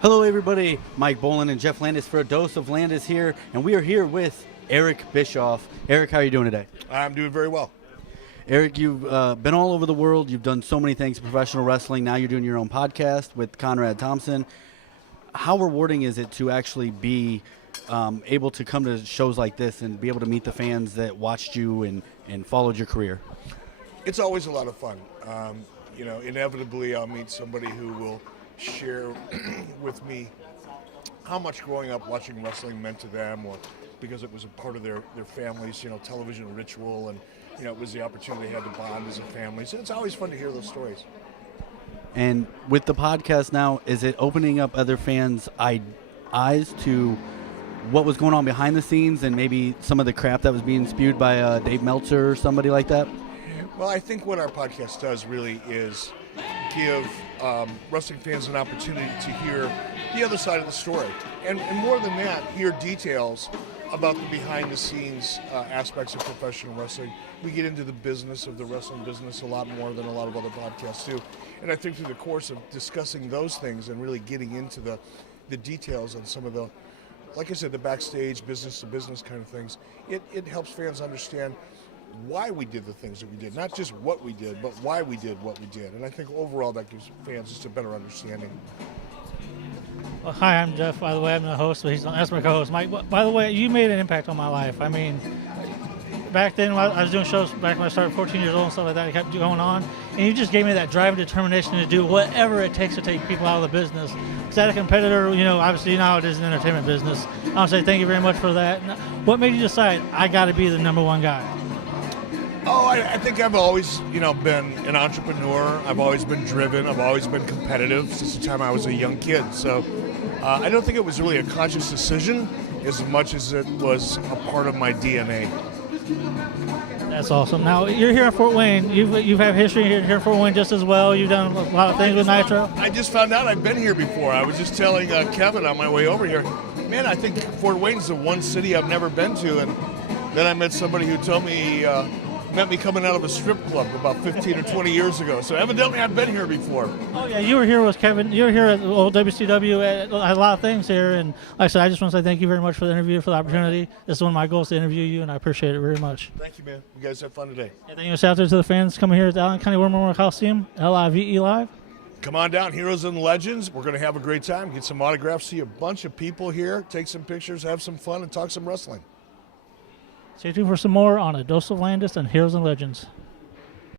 Hello, everybody. Mike Bolin and Jeff Landis for a dose of Landis here, and we are here with Eric Bischoff. Eric, how are you doing today? I'm doing very well. Eric, you've been all over the world. You've done so many things in professional wrestling. Now you're doing your own podcast with Conrad Thompson. How rewarding is it to actually be able to come to shows like this and be able to meet the fans that watched you and followed your career? It's always a lot of fun. Inevitably I'll meet somebody who will share with me how much growing up watching wrestling meant to them, or because it was a part of their family's, television ritual, and, it was the opportunity they had to bond as a family. So it's always fun to hear those stories. And with the podcast now, is it opening up other fans' eyes to what was going on behind the scenes and maybe some of the crap that was being spewed by Dave Meltzer or somebody like that? Well, I think what our podcast does really is give wrestling fans an opportunity to hear the other side of the story. And more than that, hear details about the behind-the-scenes aspects of professional wrestling. We get into the business of the wrestling business a lot more than a lot of other podcasts do. And I think through the course of discussing those things and really getting into the details on some of the, like I said, the backstage, business-to-business kind of things, it helps fans understand why we did the things that we did. Not just what we did, but why we did what we did. And I think overall that gives fans just a better understanding. Well, hi, I'm Jeff. By the way, I'm the host, but that's my co-host, Mike. By the way, you made an impact on my life. I mean, back then, when I was doing shows back when I started 14 years old and stuff like that, I kept going on. And you just gave me that drive and determination to do whatever it takes to take people out of the business. Because as a competitor, obviously now it is an entertainment business. I want to say thank you very much for that. What made you decide, I got to be the number one guy? Oh, I think I've always, been an entrepreneur. I've always been driven. I've always been competitive since the time I was a young kid. So I don't think it was really a conscious decision as much as it was a part of my DNA. That's awesome. Now, you're here in Fort Wayne. You've had history here in Fort Wayne just as well. You've done a lot of things with Nitro. I just found out I've been here before. I was just telling Kevin on my way over here, man, I think Fort Wayne's the one city I've never been to. And then I met somebody who told me, met me coming out of a strip club about 15 or 20 years ago. So evidently I've been here before. Oh, yeah, you were here with Kevin. You were here at old WCW. Had a lot of things here. And like I said, I just want to say thank you very much for the interview, for the opportunity. This is one of my goals to interview you, and I appreciate it very much. Thank you, man. You guys have fun today. And thank you out there to the fans coming here at the Allen County War Memorial Coliseum, LIVE Live. Come on down, Heroes and Legends. We're going to have a great time, get some autographs, see a bunch of people here, take some pictures, have some fun, and talk some wrestling. Stay tuned for some more on A Dose of Landis and Heroes and Legends.